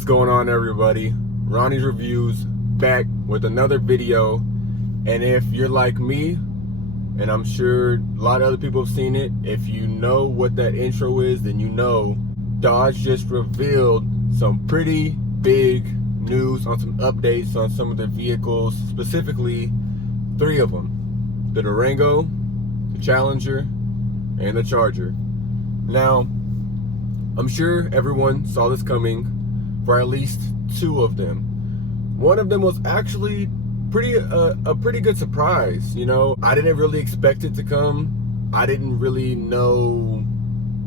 What's going on, everybody? Ronnie's Reviews back with another video. And if you're like me, and I'm sure a lot of other people have seen it, if you know what that intro is, then you know Dodge just revealed some pretty big news on some updates on some of their vehicles, specifically 3 of them: the Durango, the Challenger, and the Charger. Now, I'm sure everyone saw this coming for at least 2 of them. One of them was actually a pretty good surprise. You know, I didn't really expect it to come. I didn't really know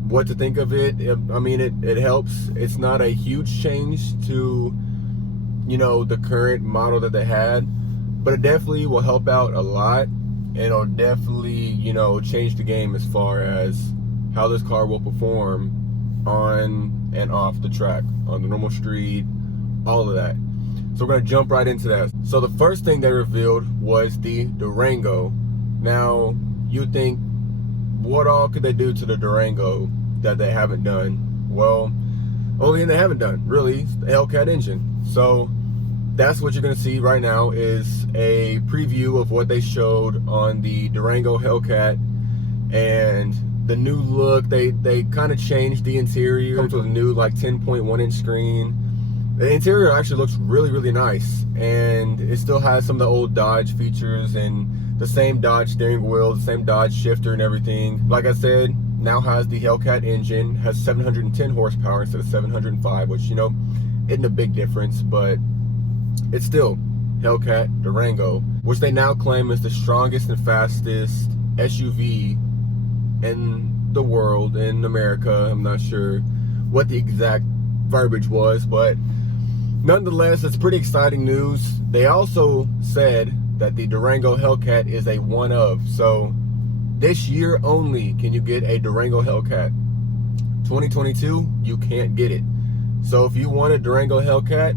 what to think of it. I mean, it helps. It's not a huge change to, you know, the current model that they had, but it definitely will help out a lot, and it'll definitely, you know, change the game as far as how this car will perform on and off the track, on the normal street, all of that. So we're gonna jump right into that. So the first thing they revealed was the Durango. Now, you think, what all could they do to the Durango that they haven't done? Well, only thing they haven't done, really, is the Hellcat engine. So that's what you're gonna see right now, is a preview of what they showed on the Durango Hellcat. And the new look, they kind of changed the interior. Comes with a new like 10.1-inch screen. The interior actually looks really nice, and it still has some of the old Dodge features and the same Dodge steering wheel, the same Dodge shifter and everything. Like I said, now has the Hellcat engine, has 710 horsepower instead of 705, which, you know, isn't a big difference, but it's still Hellcat Durango, which they now claim is the strongest and fastest SUV in the world, in America. I'm not sure what the exact verbiage was, but nonetheless, it's pretty exciting news. They also said that the Durango Hellcat is a one of. So this year only can you get a Durango Hellcat. 2022, you can't get it. So if you want a Durango Hellcat,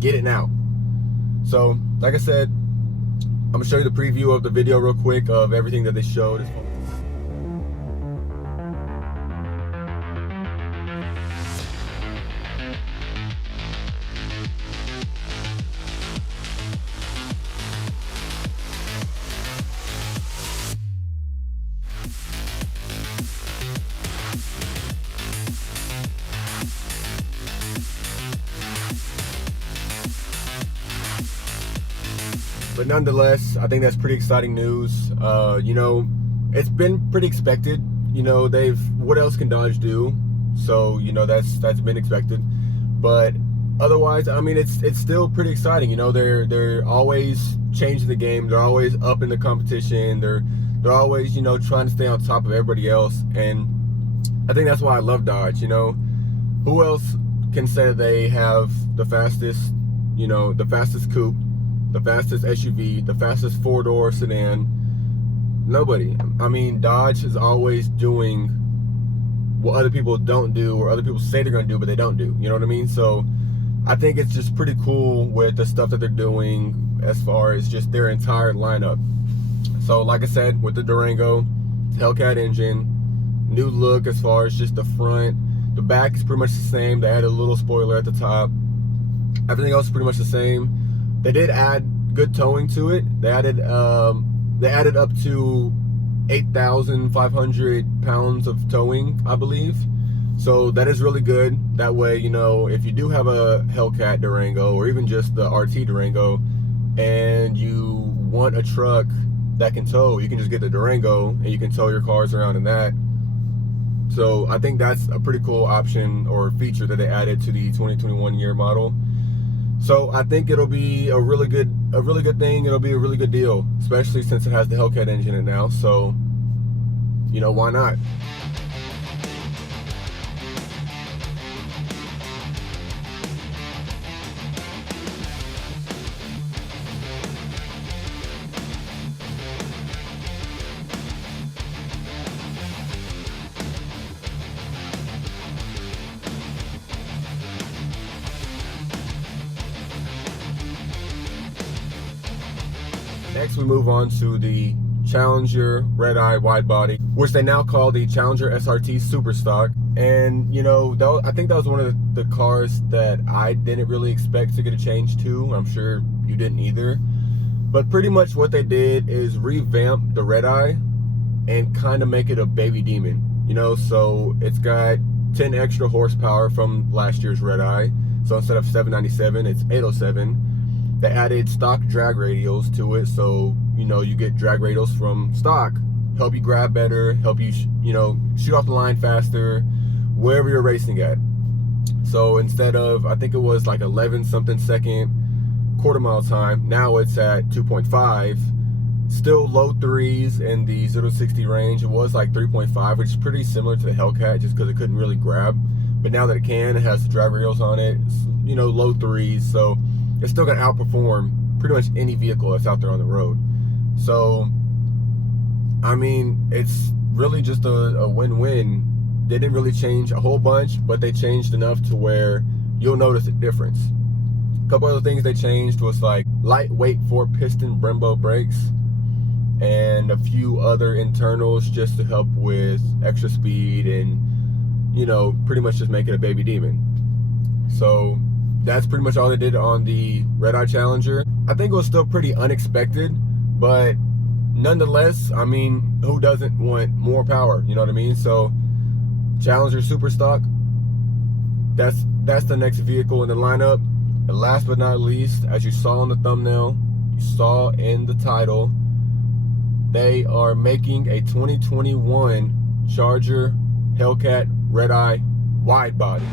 get it now. So like I said, I'm gonna show you the preview of the video real quick of everything that they showed. But nonetheless, I think that's pretty exciting news. You know, it's been pretty expected. You know, what else can Dodge do? So, you know, that's been expected. But otherwise, I mean, it's still pretty exciting. You know, they're always changing the game. They're always up in the competition. They're always, you know, trying to stay on top of everybody else. And I think that's why I love Dodge. You know, who else can say that they have the fastest, you know, the fastest coupe, the fastest SUV, the fastest 4-door sedan? Nobody. I mean, Dodge is always doing what other people don't do, or other people say they're gonna do, but they don't do. You know what I mean? So I think it's just pretty cool with the stuff that they're doing as far as just their entire lineup. So like I said, with the Durango, Hellcat engine, new look as far as just the front. The back is pretty much the same. They added a little spoiler at the top. Everything else is pretty much the same. They did add good towing to it. They added up to 8,500 pounds of towing, I believe. So that is really good. That way, you know, if you do have a Hellcat Durango, or even just the RT Durango, and you want a truck that can tow, you can just get the Durango and you can tow your cars around in that. So I think that's a pretty cool option or feature that they added to the 2021 year model. So I think it'll be a really good thing. It'll be a really good deal, especially since it has the Hellcat engine in it now. So, you know, why not? Next, we move on to the Challenger Redeye wide body, which they now call the Challenger SRT Superstock. And you know, I think that was one of the cars that I didn't really expect to get a change to. I'm sure you didn't either. But pretty much what they did is revamp the Redeye and kind of make it a baby demon. You know, so it's got 10 extra horsepower from last year's Redeye. So instead of 797, it's 807. They added stock drag radials to it, so you know you get drag radials from stock, help you grab better, help you shoot off the line faster wherever you're racing at. So instead of, I think it was like 11 something second quarter mile time, now it's at 2.5. Still low threes in the 0 to 60 range. It was like 3.5, which is pretty similar to the Hellcat just because it couldn't really grab. But now that it can, it has the drag rails on it, it's, you know, low threes, so it's still gonna outperform pretty much any vehicle that's out there on the road. So I mean, it's really just a win-win. They didn't really change a whole bunch, but they changed enough to where you'll notice a difference. A couple other things they changed was like lightweight 4-piston Brembo brakes and a few other internals just to help with extra speed and, you know, pretty much just make it a baby demon. So that's pretty much all they did on the Redeye Challenger. I think it was still pretty unexpected, but nonetheless, I mean, who doesn't want more power? You know what I mean? So Challenger Superstock, that's the next vehicle in the lineup. And last but not least, as you saw in the thumbnail, you saw in the title, they are making a 2021 Charger Hellcat Redeye wide body.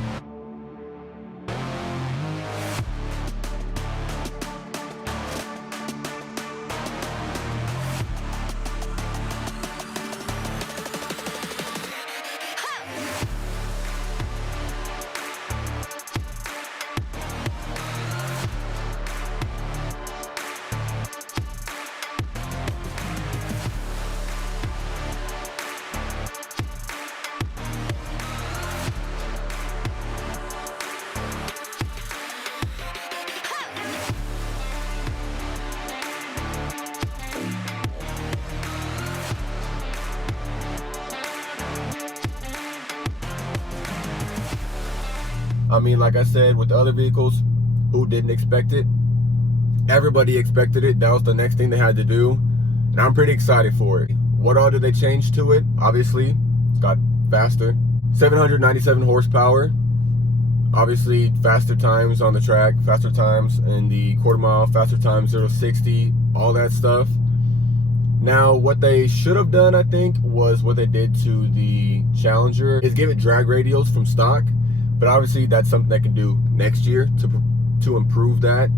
I mean, like I said, with the other vehicles, who didn't expect it? Everybody expected it. That was the next thing they had to do. And I'm pretty excited for it. What all did they change to it? Obviously, it's got faster. 797 horsepower. Obviously, faster times on the track, faster times in the quarter mile, faster times 0 to 60, all that stuff. Now, what they should have done, I think, was what they did to the Challenger, is give it drag radials from stock. But obviously, that's something they can do next year to improve that.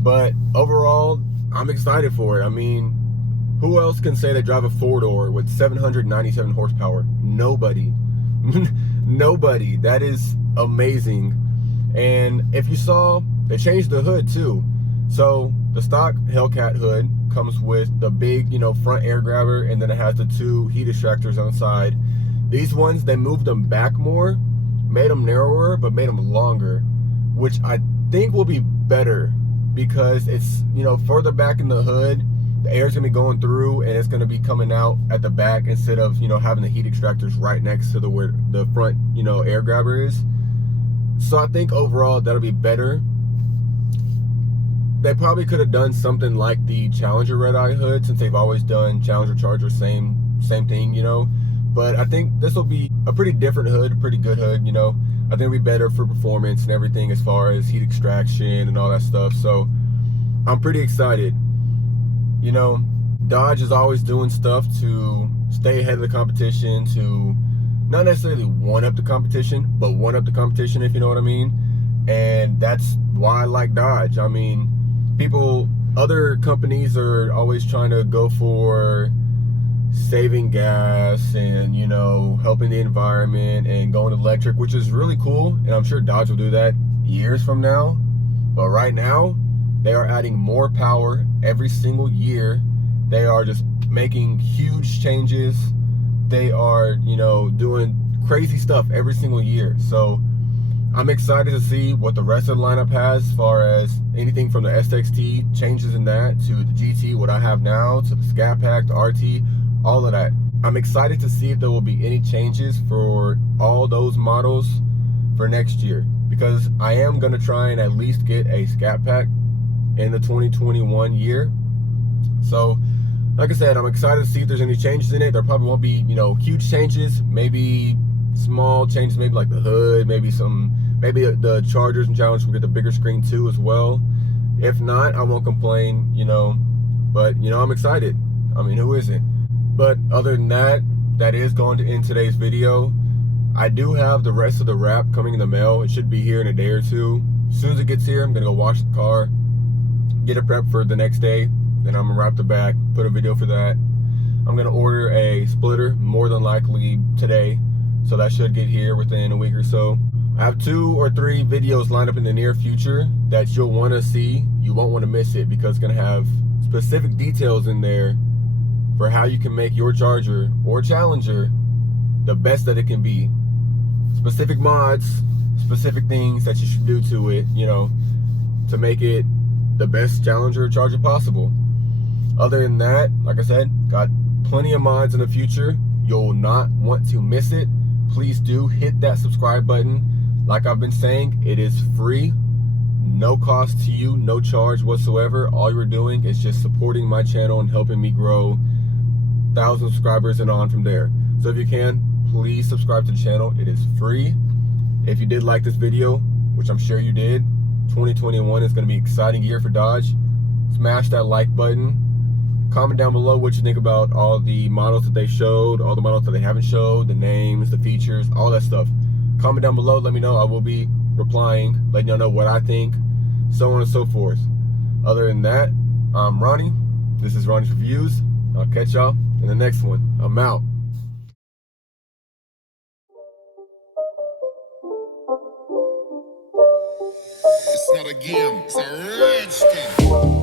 But overall, I'm excited for it. I mean, who else can say they drive a four-door with 797 horsepower? Nobody. Nobody. That is amazing. And if you saw, they changed the hood too. So the stock Hellcat hood comes with the big, you know, front air grabber, and then it has the two heat extractors on the side. These ones, they moved them back more, made them narrower, but made them longer, which I think will be better because it's, you know, further back in the hood, the air's gonna be going through and it's gonna be coming out at the back instead of, you know, having the heat extractors right next to where the front, you know, air grabber is. So I think overall that'll be better. They probably could have done something like the Challenger Redeye hood, since they've always done Challenger Charger, same thing, you know. But I think this will be a pretty different hood, a pretty good hood, you know. I think it'll be better for performance and everything as far as heat extraction and all that stuff. So I'm pretty excited. You know, Dodge is always doing stuff to stay ahead of the competition, to not necessarily one-up the competition, but one-up the competition, if you know what I mean. And that's why I like Dodge. I mean, other companies are always trying to go for saving gas and, you know, helping the environment and going electric, which is really cool, and I'm sure Dodge will do that years from now. But right now, they are adding more power every single year. They are just making huge changes. They are, you know, doing crazy stuff every single year. So I'm excited to see what the rest of the lineup has, as far as anything from the SXT changes in that, to the GT, what I have now, to the Scat Pack, the RT, all of that. I'm excited to see if there will be any changes for all those models for next year, because I am going to try and at least get a Scat Pack in the 2021 year. So like I said, I'm excited to see if there's any changes in it. There probably won't be, you know, huge changes, maybe small changes, maybe like the hood, maybe the Chargers and Challengers will get the bigger screen too as well. If not, I won't complain, you know, but you know, I'm excited. I mean, who isn't? But other than that, that is going to end today's video. I do have the rest of the wrap coming in the mail. It should be here in a day or two. As soon as it gets here, I'm gonna go wash the car, get it prepped for the next day. Then I'm gonna wrap the back, put a video for that. I'm gonna order a splitter, more than likely today. So that should get here within a week or so. I have 2 or 3 videos lined up in the near future that you'll wanna see. You won't wanna miss it, because it's gonna have specific details in there for how you can make your Charger or Challenger the best that it can be. Specific mods, specific things that you should do to it, you know, to make it the best Challenger or Charger possible. Other than that, like I said, got plenty of mods in the future. You'll not want to miss it. Please do hit that subscribe button. Like I've been saying, it is free, no cost to you, no charge whatsoever. All you're doing is just supporting my channel and helping me grow 1,000 subscribers and on from there. So if you can, please subscribe to the channel. It is free. If you did like this video, which I'm sure you did, 2021 is going to be an exciting year for Dodge. Smash that like button. Comment down below what you think about all the models that they showed, all the models that they haven't showed, the names, the features, all that stuff. Comment down below, let me know. I will be replying, letting y'all know what I think, so on and so forth. Other than that, I'm Ronnie. This is Ronnie's Reviews. I'll catch y'all in the next one. I'm out. It's not a game, it's a rich thing.